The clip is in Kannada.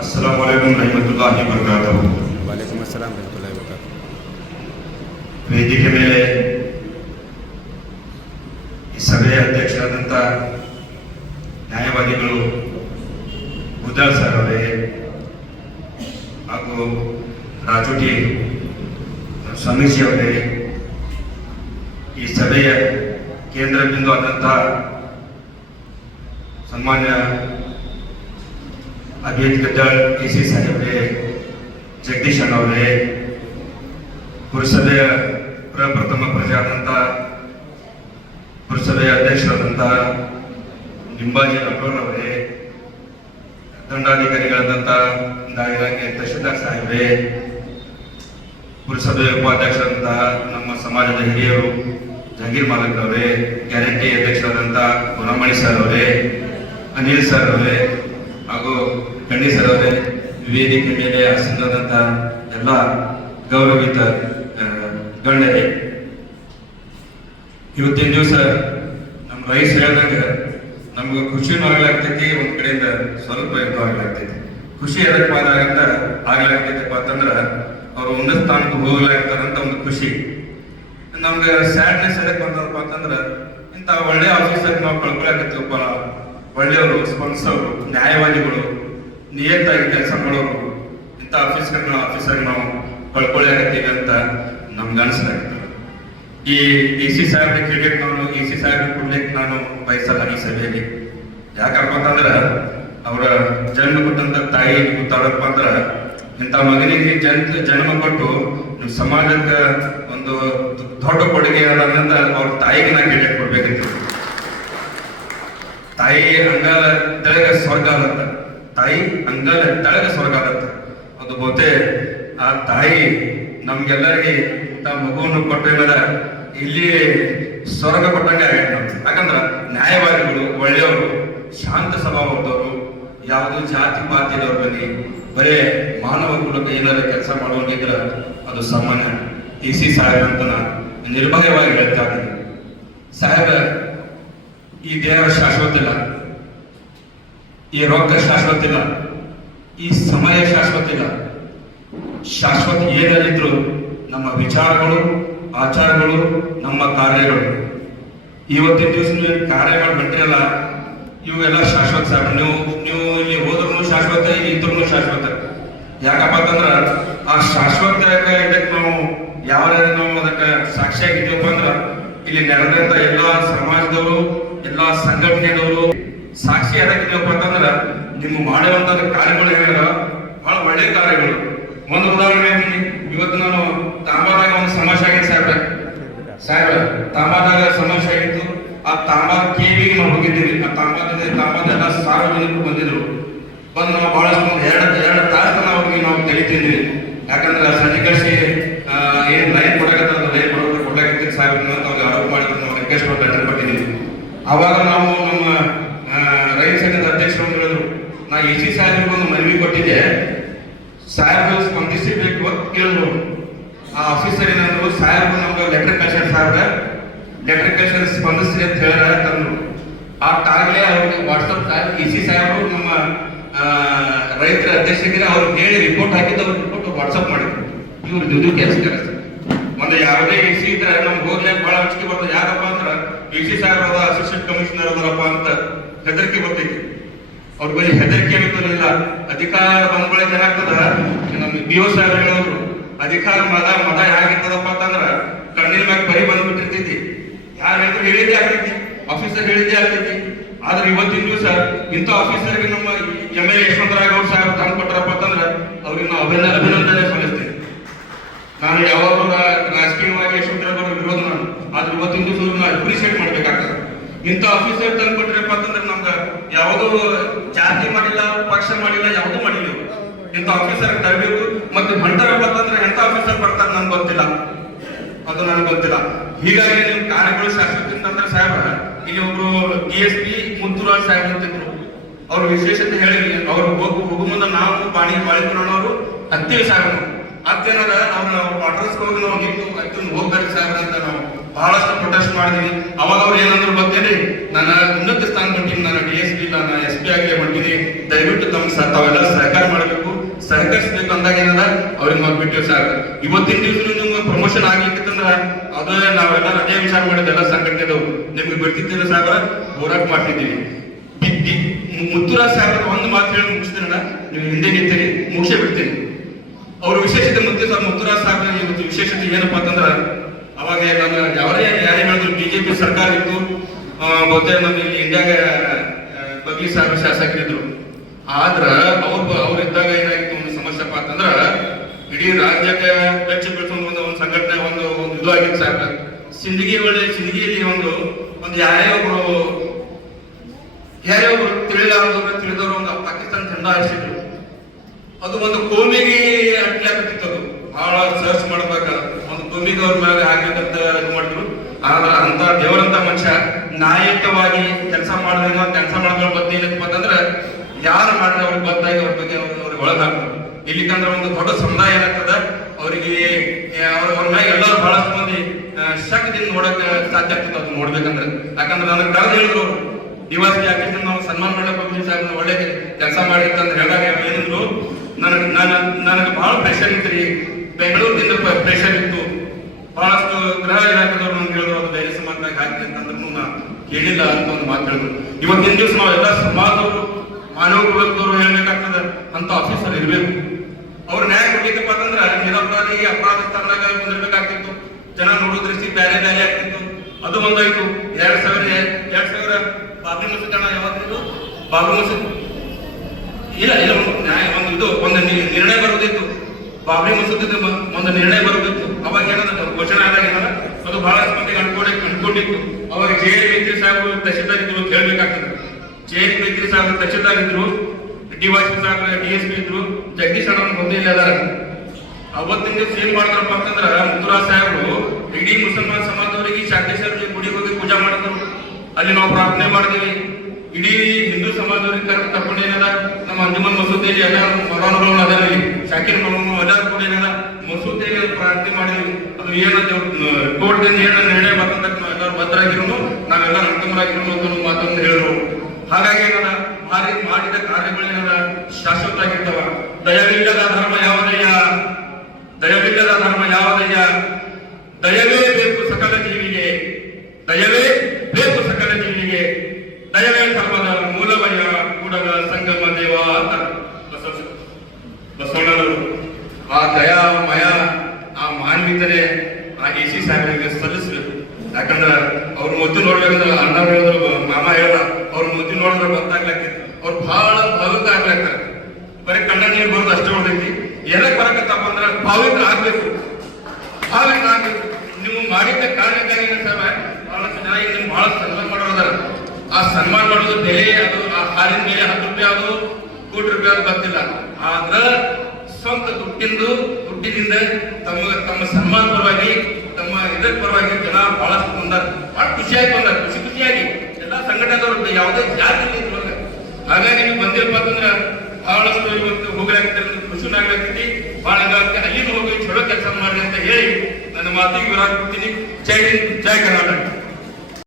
अस्सलामु अलैकुम रहमतुल्लाहि वबरकातुहू। वालेकुम अस्सलाम रहमतुल्लाहि वबरकातुहू। ವೇದಿಕೆ ಮೇಲೆ ಈ ಸಭೆಯ ಅಧ್ಯಕ್ಷರಾದಂಥ ನ್ಯಾಯವಾದಿಗಳು ಗುದ್ದಾಳ್ ಸರ್ ಅವರೇ ಹಾಗೂ ರಾಜೋಟಿ ಸ್ವಾಮೀಜಿ ಅವರೇ, ಈ ಸಭೆಯ ಕೇಂದ್ರ ಬಿಂದು ಆದಂಥ ಸನ್ಮಾನ್ಯ ಅಭಿಯತ್ ಗದ್ದಾಳ್ ಸಿ ಸಾಹೇಬ್ರೆ, ಜಗದೀಶ್ ಅಣ್ಣವರೇ, ಪುರಸಭೆಯ ಪ್ರಪ್ರಥಮ ಪ್ರಜೆ ಆದಂಥ ಪುರಸಭೆಯ ಅಧ್ಯಕ್ಷರಾದಂಥ ಲಿಂಬಾಜಿ ರಾಠೋಡ್ ಅವರೇ, ದಂಡಾಧಿಕಾರಿಗಳಾದಂಥ ದಾಯಿರಾಂಗಿ ತಹಶೀಲ್ದಾರ್ ಸಾಹೇಬ್ರೆ, ಪುರಸಭೆಯ ಉಪಾಧ್ಯಕ್ಷರಾದಂಥ ನಮ್ಮ ಸಮಾಜದ ಹಿರಿಯರು ಜಹಂಗೀರ್ ಮಾಲಕ್ ಅವರೇ, ಗ್ಯಾರಂಟಿ ಅಧ್ಯಕ್ಷರಾದಂಥ ಗುಣಮಣಿ ಸರ್ ಅವರೇ, ಅನಿಲ್ ಸರ್ ಅವರೇ ಹಾಗೂ ಗಂಡಿ ಸರ್ ಅವರೇ, ವೇದಿಕೆ ಮೇಲೆ ಆಸೀನರಾದಂಥ ಎಲ್ಲ ಗೌರವಿತ ಗಣ್ಯರೇ, ಇವತ್ತಿನ ದಿವಸ ನಮ್ಮ ರೈಸ್ ಹೇಳಿದಾಗ ನಮ್ಗೆ ಖುಷಿನೂ ಆಗ್ಲಾಗ್ತೈತಿ, ಒಂದ್ ಕಡೆಯಿಂದ ಸ್ವಲ್ಪ ಇದು ಆಗ್ಲಾಗ್ತೈತಿ. ಖುಷಿ ಎದಕ್ಕೆ ಅಂತ ಆಗ್ಲಾಗ್ತೈತಪ್ಪ ಅಂತಂದ್ರ ಅವ್ರು ಉನ್ನತ ಸ್ಥಾನಕ್ಕೆ ಹೋಗ್ಲಾಗ್ತಾರಂತ ಒಂದು ಖುಷಿ. ನಮ್ಗೆ ಸ್ಯಾಡ್ನೆಸ್ ಎದಕ್ಕೆ ಬಂದಪ್ಪ ಅಂತಂದ್ರ ಇಂಥ ಒಳ್ಳೆ ಆಫೀಸರ್ ನಾವು ಕಳ್ಕೊಳಕತ್ತೀವಪ್ಪ, ಒಳ್ಳೆಯವರು, ಸ್ಪಂದಿಸೋರು, ನ್ಯಾಯವಾದಿಗಳು, ನಿಯತ್ತಾಗಿ ಕೆಲಸ ಮಾಡೋರು, ಇಂಥ ಆಫೀಸರ್ ನಾವು ಕಳ್ಕೊಳ್ಳಾಕತ್ತೀವಿ ಅಂತ ನಮ್ಗೆ ಅನಿಸ್ಲಾಗ್ತದೆ. ಈ ಸಿ ಸಾಹೇಬ್ರ ಕ್ರೆಡಿಟ್ ಸಿ ಸಾಹೇಬ್ರ ಕೊಡ್ಲಿಕ್ಕೆ ನಾನು ಬಯಸಲ್ಲ ಈ ಸಭೆಯಲ್ಲಿ. ಯಾಕಪ್ಪ ಅಂತಂದ್ರ ಅವರ ಜನ್ಮ ಕೊಟ್ಟಂತ ತಾಯಿ ಗೊತ್ತಾಡಪ್ಪ ಅಂದ್ರ ಇಂಥ ಮಗನಿಗೆ ಜನ್ಮ ಕೊಟ್ಟು ನೀವು ಸಮಾಜಕ್ಕೆ ಒಂದು ದೊಡ್ಡ ಕೊಡುಗೆ ಅನ್ನೋದ್ರಿಂದ ಅವ್ರ ತಾಯಿಗೆ ನಾ ಕ್ರೆಡಿಟ್ ಕೊಡ್ಬೇಕಂತ. ತಾಯಿ ಅಂಗಾಲ ತೆಳಗ ಸ್ವರ್ಗ ಆಗತ್ತ, ತಾಯಿ ಅಂಗಾಲ ತೆಳಗ ಸ್ವರ್ಗ ಆಗತ್ತ. ಅದು ಬಹುತೇ ಆ ತಾಯಿ ನಮ್ಗೆಲ್ಲರಿಗೆ ಇಂಥ ಮಗುವನ್ನು ಕೊಟ್ಟಂಗದ ಇಲ್ಲಿ ಸ್ವರ್ಗ ಕೊಟ್ಟಂಗೆ ಆಗೈತೆ ನಮ್ಗೆ. ಯಾಕಂದ್ರ ನ್ಯಾಯವಾದಿಗಳು, ಒಳ್ಳೆಯವರು, ಶಾಂತ ಸ್ವಭಾವದವರು, ಯಾವುದು ಜಾತಿ ಪಾತಿದವ್ರ ಬನ್ನಿ ಬರೇ ಮಾನವ ಕುಲಕ್ಕೆ ಏನಾದ್ರು ಕೆಲಸ ಮಾಡುವಂಗಿದ್ರ ಅದು ಸಾಮಾನ್ಯ ಸಿ ಸಾಹೇಬ್ ಅಂತ ನಾನು ನಿರ್ಭಯವಾಗಿ ಹೇಳ್ತಾ ಇದ್ದೀನಿ. ಸಾಹೇಬ, ಈ ದೇಹ ಶಾಶ್ವತ ಇಲ್ಲ, ಈ ರೊಕ್ಕ ಶಾಶ್ವತ ಇಲ್ಲ, ಈ ಸಮಯ ಶಾಶ್ವತ ಇಲ್ಲ. ಶಾಶ್ವತ ಏನಾದಿದ್ರು ನಮ್ಮ ವಿಚಾರಗಳು, ಆಚಾರಗಳು, ನಮ್ಮ ಕಾರ್ಯಗಳು. ಇವತ್ತಿನ ದಿವಸ ನೀವು ಕಾರ್ಯಗಳು ಬಿಟ್ಟಿರಲ್ಲ, ಇವೆಲ್ಲ ಶಾಶ್ವತ ಸಾಹೇಬ್. ನೀವು ಇಲ್ಲಿ ಹೋದ್ರೂ ಶಾಶ್ವತ, ಇಲ್ಲಿ ಇದ್ರೂ ಶಾಶ್ವತ. ಯಾಕಪ್ಪ ಅಂತಂದ್ರ ಆ ಶಾಶ್ವತ ಇದಕ್ಕೆ ನಾವು ಯಾವ ನಾವು ಅದಕ್ಕೆ ಸಾಕ್ಷಿಯಾಗಿದ್ದೀವಪ್ಪ ಅಂದ್ರ ಇಲ್ಲಿ ನೆರೆದಂತ ಎಲ್ಲಾ ಸಮಾಜದವರು, ಎಲ್ಲಾ ಸಂಘಟನೆದವರು ಸಾಕ್ಷಿ ಅದಕ್ಕಿದ್ದೀವಪ್ಪ ಅಂತಂದ್ರ ನಿಮ್ಮ ಮಾಡಿರುವಂತ ಕಾರ್ಯಗಳು ಏನಾರ ಬಹಳ ಒಳ್ಳೆ ಕಾರ್ಯಗಳು. ಒಂದು ಉದಾಹರಣೆ ಹೇಳ್ತೀನಿ. ಇವತ್ತು ನಾನು ತಾಂಬಾದಾಗ ಒಂದು ಸಮಸ್ಯೆ ಆಗಿತ್ತು ಸಾಹೇಬ್ರ, ತಾಂಬಾದಾಗ ಸಮಸ್ಯೆ ಆಗಿತ್ತು. ಆ ತಾಂಬಾದ ಕೇವಿಗೆ ನಾವು ಹೋಗಿದ್ದೀವಿ. ಆ ತಾಂಬಾದ ಸಾರ್ವಜನಿಕರು ಬಂದಿದ್ರು. ಬಂದು ನಾವು ಬಹಳಷ್ಟು ಎರಡು ತಾಸು ನಾವು ತೆಗಿತಿದ್ವಿ. ಯಾಕಂದ್ರೆ ಸನ್ನಿಕರಿಸಿ ಏನ್ ಲೈನ್ ಕೊಡಕತ್ತ ಲೈನ್ ಕೊಡ್ಲಾಕಿರ್ತೀವಿ ಸಾಹೇಬ್ ಅಂತ ಅವ್ರಿಗೆ ಆರೋಪ ಮಾಡಿದ್ರು. ನಾವು ರಿಕ್ವೆಸ್ಟ್ ಲೆಟರ್ ಕೊಟ್ಟಿದ್ದೀವಿ. ಅವಾಗ ನಾವು ನಮ್ಮ ರೈತ ಸಂಘದ ಅಧ್ಯಕ್ಷರು ಹೇಳಿದ್ರು, ನಾ ಸಿ ಸಾಹೇಬ್ರಿಗೆ ಒಂದು ಮನವಿ ಕೊಟ್ಟಿದ್ದೆ, ಸಾಹೇಬ್ ಸ್ಪಂದಿಸಬೇಕು ಅಂತ ಕೇಳಿದ್ರು. ಆ ಆಫೀಸರ್ ಏನಂದ್ರು, ಸಾಹೇಬ್ ನಮ್ಗೆ ಲೆಟರ್ ಕಳ್ಸ್ಯಾರ, ಸಾಹೇಬ್ರ ಲೆಟರ್ ಕಳ್ಸ್ಯಾರ, ಸ್ಪಂದಿಸ್ರಿ ಅಂತ ಹೇಳ್ಯಾರ ತಂದ್ರು. ಆಗಾಗಲೇ ಅವ್ರಿಗೆ ವಾಟ್ಸಪ್ ಸಿ ಸಾಹೇಬರು ನಮ್ಮ ರೈತರ ಅಧ್ಯಕ್ಷರಿಗೆ ಅವ್ರಿಗೆ ಹೇಳಿ ರಿಪೋರ್ಟ್ ಹಾಕಿದ್ದು, ಅವ್ರ ರಿಪೋರ್ಟ್ ವಾಟ್ಸಪ್ ಮಾಡಿದ್ರು. ಇವ್ರು ದುಡ್ಡು ಕೆಲಸ ಒಂದು ಯಾವುದೇ ಸಿ ಇದ್ರೆ ನಮ್ಗೆ ಹೋಗ್ಲಿಕ್ಕೆ ಬಹಳ ಅಂಜಿಕೆ ಬರ್ತದೆ. ಯಾಕಪ್ಪ ಅಂದ್ರ ಸಿ ಸಾಹೇಬ್ ಅಸಿಸ್ಟೆಂಟ್ ಕಮಿಷನರ್ ಅದರಪ್ಪ ಅಂತ ಹೆದರಿಕೆ ಬರ್ತೈತಿ. ಅವ್ರ ಬಳಿ ಹೆದರಿಕೆ ಅನ್ನೋದಿಲ್ಲ. ಅಧಿಕಾರ ಬಂದ್ಗಳಿಗೆ ಏನಾಗ್ತದ, ನಮ್ಮ ಬಿ.ಓ ಸಾಹೇಬ್ ಹೇಳೋರು, ಅಧಿಕಾರ ಮದ ಹೇಗಿರ್ತದಪ್ಪ ಅಂತಂದ್ರ ಕಣ್ಣಿನ ಮ್ಯಾಗ ಬರಿ ಬಂದ್ಬಿಟ್ಟಿರ್ತೈತಿ. ಯಾರು ಹೇಳಿದ್ರು ಹೇಳಿದ್ದೇ ಆಗ್ತೈತಿ, ಆಫೀಸರ್ ಹೇಳಿದ್ದೇ ಆಗ್ತೈತಿ. ಆದ್ರೆ ಇವತ್ತಿನ ದಿವಸ ಇಂಥ ಆಫೀಸರ್ಗೆ ನಮ್ಮ MLA ಯಶವಂತರಾವ್ ಗೌಡ ಸಾಹೇಬ್ ತಂದು ಕೊಟ್ಟರಪ್ಪ ಅಂತಂದ್ರ ಅವ್ರಿಗೆ ನಾವು ಅಭಿನಂದನೆ ಸಲ್ಲಿಸ್ತೇವೆ. ನಾನು ಯಾವಾಗಲೂ ರಾಜಕೀಯವಾಗಿ ಯಶವಂತರಾವ್ ಗೌಡ ವಿರೋಧ ನಾನು, ಆದ್ರೆ ಇವತ್ತಿನ ದಿವಸ ಅಪ್ರಿಸಿಯೇಟ್ ಮಾಡ್ಬೇಕಾಗ್ತದೆ. ಇಂಥ ಆಫೀಸರ್ ತಂದು ಕೊಟ್ರಪ್ಪ ಅಂತಂದ್ರೆ ನಮ್ಗೆ ಯಾವುದೋ ಜಾತಿ ಮಾಡಿಲ್ಲ, ಪಕ್ಷ ಮಾಡಿಲ್ಲ, ಯಾವುದೂ ಮಾಡಿಲ್ಲ. ಇಂಥ ಆಫೀಸರ್ ತರಬೇಕು. ಮತ್ತೆ ಬಂಟಾರಪ್ಪ ಅಂತಂದ್ರೆ ಎಂಥ ಆಫೀಸರ್ ಬರ್ತಾರೆ ನನ್ಗೆ ಗೊತ್ತಿಲ್ಲ, ಅದು ನನಗೆ ಗೊತ್ತಿಲ್ಲ. ಹೀಗಾಗಿ ನಿಮ್ ಕಾರ್ಯಗಳು ಶಾಶ್ವತ ಅಂತಂದ್ರೆ ಸಾಹೇಬ, ಇಲ್ಲಿ ಒಬ್ರು DSP ಮುತ್ತುರಾಜ್ ಸಾಹೇಬ್ ಅಂತಿದ್ರು. ಅವ್ರ ವಿಶೇಷತೆ ಹೇಳಿ ಅವ್ರು ಹೋಗು ಮುಂದೆ ನಾವು ಬಾಳಿಪುರನವರು ಹತ್ತೀವಿ ಸಾಹೇಬ್. ಅದೇನಾರ ಅವ್ರ ಅಡ್ರೆಸ್ ಹೋಗಿ ನಾವು ನಿಂತು ಅತ್ತನ್ನು ಹೋಗ್ಬೇಕು ಸಾಹೇಬ್ರ ಅಂತ ನಾವು ಬಹಳಷ್ಟು ಪ್ರೊಟೆಸ್ಟ್ ಮಾಡಿದೀವಿ. ಅವಾಗ ಅವ್ರು ಏನಂದ್ರು ಗೊತ್ತೇಳಿ, ನನ್ನ ಉನ್ನತ ಸ್ಥಾನ ಹೊಂಟೀನಿ, ನಾನು DSP ಇಲ್ಲ, ನಾನು SP ಆಗಲಿ ಹೊಂಟೀನಿ, ದಯವಿಟ್ಟು ತಾವೆಲ್ಲ ಸಹಕಾರ ಮಾಡಬೇಕು ಅಂದಾಗ ಏನದ ಅವ್ರಿಗೆ ನಾವು ಬಿಟ್ಟಿವಿ ಸರ್. ಇವತ್ತಿನ ದಿವಸ ನಿಮ್ಗೆ ಪ್ರಮೋಷನ್ ಆಗ್ಲಿಕ್ಕಂದ್ರ ಅದ ನಾವೆಲ್ಲ ಅದೇ ವಿಚಾರ ಮಾಡಿದ ಎಲ್ಲ ಸಂಘಟನೆದವು ನಿಮ್ಗೆ ಬಿಡ್ತಿದ್ದೀರ ಸಾಹೇಬ್ರ, ಹೋರಾಟ ಮಾಡ್ತಿದ್ದೀವಿ. ಮುತ್ತುರಾಜ್ ಸಾಹೇಬ್ರ ಒಂದು ಮಾತು ಹೇಳಿ ಮುಗಿಸಿದ್ರಲ್ಲ, ನೀವು ಹಿಂದೆ ನಿಂತೀರಿ, ಮುಗಿಸೇ ಬಿಡ್ತೀನಿ. ಅವ್ರ ವಿಶೇಷತೆ ಮುತ್ತುರಾಜ್ ಸಾಹೇಬ್ರ ಇವತ್ತು ವಿಶೇಷತೆ ಏನಪ್ಪಾ ಅಂತಂದ್ರ, ಅವಾಗ ನಮ್ಮ ಯಾರೇ ಹೇಳಿದ್ರು ಬಿಜೆಪಿ ಸರ್ಕಾರ ಇತ್ತು, ಬಹುತೇಕ ನಮ್ಮ ಇಲ್ಲಿ ಇಂಡಿಯಾಗ ಬಗ್ಲಿ ಸಾಹೇಬ್ ಶಾಸಕರಿದ್ರು. ಆದ್ರ ಅವ್ರಿದ್ದಾಗ ಏನಾಗಿತ್ತು ಒಂದು ಸಮಸ್ಯೆಪ್ಪ ಅಂತಂದ್ರ, ಇಡೀ ರಾಜ್ಯಕ್ಕೆ ಬೆಚ್ಚ ಬೀಳ್ಸೋದು ಒಂದು ಸಂಘಟನೆ ಒಂದು ಇದು ಆಗಿತ್ತು ಸಾಹೇಬ್ರ. ಸಿಂದಗಿಯಲ್ಲಿ ಒಂದು ಯಾರೇ ಒಬ್ರು ತಿಳಿದವರು ಒಂದು ಪಾಕಿಸ್ತಾನ ಜೆಂಡಾ ಹಾರಿಸಿದ್ರು. ಅದು ಒಂದು ಕೋಮಿಗೆ ಅಟ್ಲಾಕತ್ತಿತ್ತು. ಅದು ಬಹಳ ಸರ್ಚ್ ಮಾಡ್ಬೇಕ, ಒಂದು ಕೋಮಿಗೆ ಅವ್ರ ಮೇಲೆ ಹಾಕ್ಬೇಕಂತ ಇದು ಮಾಡಿದ್ರು. ಆದ್ರ ಅಂತ ದೇವರಂತ ಮನುಷ್ಯ ನ್ಯಾಯಯುತವಾಗಿ ಕೆಲಸ ಮಾಡಿದ್ರೆ ಕೆಲಸ ಮಾಡೋದ್ರ ಬಗ್ಗೆ ಏನಪ್ಪ ಅಂತಂದ್ರ, ಯಾರು ಮಾಡಿದ್ರೆ ಅವ್ರಿಗೆ ಗೊತ್ತಾಗಿ ಅವ್ರ ಬಗ್ಗೆ ಅವ್ರಿಗೆ ಒಳಗ್ ಹಾಕ್ತಾರೆ. ಇಲ್ಲಿಕಂದ್ರೆ ಒಂದು ದೊಡ್ಡ ಸಮುದಾಯ ಏನಾಗ್ತದ, ಅವರಿಗೆ ಅವ್ರ ಮ್ಯಾಗ ಎಲ್ಲರೂ ಬಹಳಷ್ಟು ಮಂದಿ ಶಕ್ತಿಯಿಂದ ನೋಡಕ್ ಸಾಧ್ಯ ಆಗ್ತದೆ. ಅದು ನೋಡ್ಬೇಕಂದ್ರೆ, ಯಾಕಂದ್ರೆ ನನಗೆ ಕಳೆದು ಹೇಳಿದ್ರು ನಿವಾಸಿ ಯಾಕೆ ನಾವು ಸನ್ಮಾನ ಮಾಡಬೇಕು ಸಾಹೇಬ್, ಒಳ್ಳೆ ಕೆಲಸ ಮಾಡಿರ್ತಂತ ಹೇಳಿದಾಗ ಏನಿದ್ರು, ನನಗೆ ಬಹಳ ಪ್ರೆಷರ್ ಇತ್ತು. ಬೆಂಗಳೂರಿನಿಂದ ಪ್ರೆಷರ್ ಇತ್ತು. ಬಹಳಷ್ಟು ಗೃಹ ಇಲಾಖೆದವ್ರು ನಮ್ಗೆ ಹೇಳಿದ್ರು, ಅದು ಧೈರ್ಯ ಸಮಾನವಾಗಿ ಹಾಕಿ ಅಂತಂದ್ರೂ ನಾ ಹೇಳಿಲ್ಲ ಅಂತ ಒಂದು ಮಾತು ಹೇಳಿದ್ರು. ಇವತ್ತಿನ ದಿವಸ ನಾವೆಲ್ಲ ಸಮಾಜದವರು, ಮಾನವ ಕುಲದವರು ಹೇಳ್ಬೇಕಾಗ್ತದೆ, ಅಂತ ಆಫೀಸರ್ ಇರ್ಬೇಕು. ಅವ್ರು ನ್ಯಾಯ ಕೊಡ್ಲಿಕ್ಕಪ್ಪ ಅಂತಂದ್ರ ನಿರಪರಾಧಿಗೆ ಅಪರಾಧ ಸ್ಥಾನದಾಗ ಬಂದಿರ್ಬೇಕಾಗ್ತಿತ್ತು. ಜನ ನೋಡೋ ದೃಷ್ಟಿ ಬೇರೆ ಆಗ್ತಿತ್ತು. ಅದು ಒಂದಾಯ್ತು. 2000 ಬಾಬ್ರಿ ಮಸೀದ್ ಅಣ್ಣ ಯಾವ್ದು ಬಾಬ್ರಿ ಮಸೀದ್ ಇಲ್ಲ ಒಂದು ನಿರ್ಣಯ ಬರೋದಿತ್ತು. ಬಾಬ್ರಿ ಮಸೀದ್ ಒಂದು ನಿರ್ಣಯ ಬರೋದಿತ್ತು. ಅವಾಗ ಏನಂತ ಘೋಷಣೆ ಆದಾಗ ಏನಲ್ಲ, ಅದು ಬಹಳಷ್ಟು ಮಂದಿಗೆ ಅನ್ಕೊಂಡಿತ್ತು. ಅವಾಗ ಜೆ.ಎಲ್. ಮೇತ್ರಿ ಸಾಹೇಬರು ತಹಶೀಲ್ದಾರ್ ಇದ್ರು ಅಂತ ಹೇಳ್ಬೇಕಾಗ್ತದೆ. ಜೆ.ಎಲ್. ಮೇತ್ರಿ ಸಾಹೇಬರು ತಹಶೀಲ್ದಾರ್ ಇದ್ರು, ಡಿ.ವಾಸಿ ಸಾಹೇಬ್ರ DSP ಇದ್ರು, ಜಗದೀಶ್ ಅಣ್ಣ ಬಂದಿಲ್ಲ ಅದಾರ. ಅವತ್ತಿನ ದಿವಸ ಏನ್ ಮಾಡ್ತಾರಪ್ಪ ಅಂತಂದ್ರ, ಮುತ್ತುರಾಜ್ ಸಾಹೇಬರು ಇಡೀ ಮುಸಲ್ಮಾನ್ ಸಮಾಜದವರಿಗೆ ಶಾಂತೇಶ್ವರ ಗುಡಿಗೆ ಹೋಗಿ ಪೂಜಾ ಮಾಡಿದ್ರು. ಅಲ್ಲಿ ನಾವು ಪ್ರಾರ್ಥನೆ ಮಾಡಿದ್ವಿ. ಇಡೀ ಹಿಂದೂ ಸಮಾಜದವರಿಗೆ ಕರೆದು ತಕೊಂಡು ಏನದ, ನಮ್ಮ ಅಂಜುಮನ್ ಮಸೂದೆಯಲ್ಲಿ ಎಲ್ಲ ಮೌಲಾನಗಳು ಅದಾರಲ್ಲಿ, ಶಾಕಿರ್ ಮೌಲಾನ ಎಲ್ಲರೂ ಕೂಡ ಏನದ ಮಸೂದೆಯಲ್ಲಿ ಪ್ರಾರ್ಥನೆ ಮಾಡಿದ್ವಿ. ಅದು ಏನಂತ ಕೋರ್ಟ್ದಿಂದ ಏನ ನಿರ್ಣಯ ಬರ್ತಂತ ನಾವೆಲ್ಲರೂ ಭದ್ರಾಗಿರೋನು, ನಾವೆಲ್ಲ ಅನುಕೂಲರಾಗಿರೋನು ಅಂತ ಮಾತನ್ನು ಹೇಳಿದ್ರು. ಹಾಗಾಗಿ ಏನದ ಮಾಡಿದ ಕಾರ್ಯಗಳೇನದ ಶಾಶ್ವತ ಆಗಿರ್ತವ. ದಯವಿಲ್ಲದ ಧರ್ಮ ಯಾವುದಯ್ಯ, ದಯವಿಲ್ಲದ ಧರ್ಮ ಯಾವುದಯ್ಯ, ದಯವೇ ಬೇಕು ಸಕಲ ಜೀವಿಗೆ, ದಯವೇ ಬೇಕು ಸಕಲ ಜೀವಿಗೆ, ದಯವೇ ಧರ್ಮದ ಮೂಲವಯ್ಯ, ಕೂಡಲ ಸಂಗಮ ದೇವ ಅಂತ ಬಸವಣ್ಣನವರು ಆ ದಯಾಮಯ, ಆ ಮಾನವೀಯತೆ ಆ AC ಸಾಹೇಬರಿಗೆ ಸಲ್ಲಿಸಬೇಕು. ಯಾಕಂದ್ರ ಅವ್ರ ಮುದ್ದು ನೋಡ್ಬೇಕಂದ್ರೆ, ಅಣ್ಣ ಹೇಳಿದ್ರು, ಮಾಮ ಹೇಳ್ದ, ಅವ್ರ ಮುದ್ದು ನೋಡಿದ್ರೆ ಗೊತ್ತಾಗ್ಲಾಗ್ತೈತಿ. ಅವ್ರು ಬಹಳ ಭಾವುಕ ಆಗ್ಲಾಗ್ತಾರೆ. ಬರೀ ಕಣ್ಣ ನೀರು ಬರೋದು ಅಷ್ಟೇ ಹೊಡೈತಿ. ಏನಕ್ಕೆ ಬರಕತ್ತಪ್ಪ ಅಂದ್ರ ಭಾವಿಕ ಆಗ್ಬೇಕು. ನೀವು ಮಾಡಿದ್ದ ಕಾರ್ಯಕ್ಕಾಗಿ ಬಹಳಷ್ಟು ಜನ ಈಗ ನಿಮ್ಗೆ ಬಹಳ ಸನ್ಮಾನ ಮಾಡೋದಾರ. ಆ ಸನ್ಮಾನ ಮಾಡೋದು ಬೆಲೆ, ಅದು ಆ ಹಾಲಿನ ಬೆಲೆ 10 ರೂಪಾಯಿ, ಅದು ಕೋಟಿ ರೂಪಾಯಿ ಅದು ಗೊತ್ತಿಲ್ಲ. ಆದ್ರ ಸ್ವಂತ ದುಡ್ಡಿನಿಂದ ತಮ್ಮ ಸನ್ಮಾನ ಪರವಾಗಿ, ತಮ್ಮ ಇದರ ಪರವಾಗಿ ಜನ ಬಹಳಷ್ಟು ಬಂದಾರ. ಬಹಳ ಖುಷಿಯಾಗಿ ಬಂದಾರ, ಖುಷಿಯಾಗಿ ಎಲ್ಲಾ ಸಂಘಟನೆದವ್ರು ಯಾವುದೇ ಜಾತಿ ಇದ್ರಲ್ಲ. ಹಾಗಾಗಿ ನೀವು ಬಂದಿರಪ್ಪ ಅಂತಂದ್ರ ಬಹಳಷ್ಟು ಇವತ್ತು ಹೋಗ್ಲಾಗ್ತಿರೋದು ಖುಷಿನಾಗ್ಲಾಗ್ತೈತಿ. ಬಹಳ ಅಲ್ಲಿನೂ ಹೋಗಿ ಚಲೋ ಕೆಲಸ ಮಾಡಿ ಅಂತ ಹೇಳಿ ನನ್ನ ಮಾತಿಗೆ ವಿರಾಮ ಕೊಡ್ತೀನಿ. ಜೈ ಹಿಂದ್, ಜೈ ಕರ್ನಾಟಕ.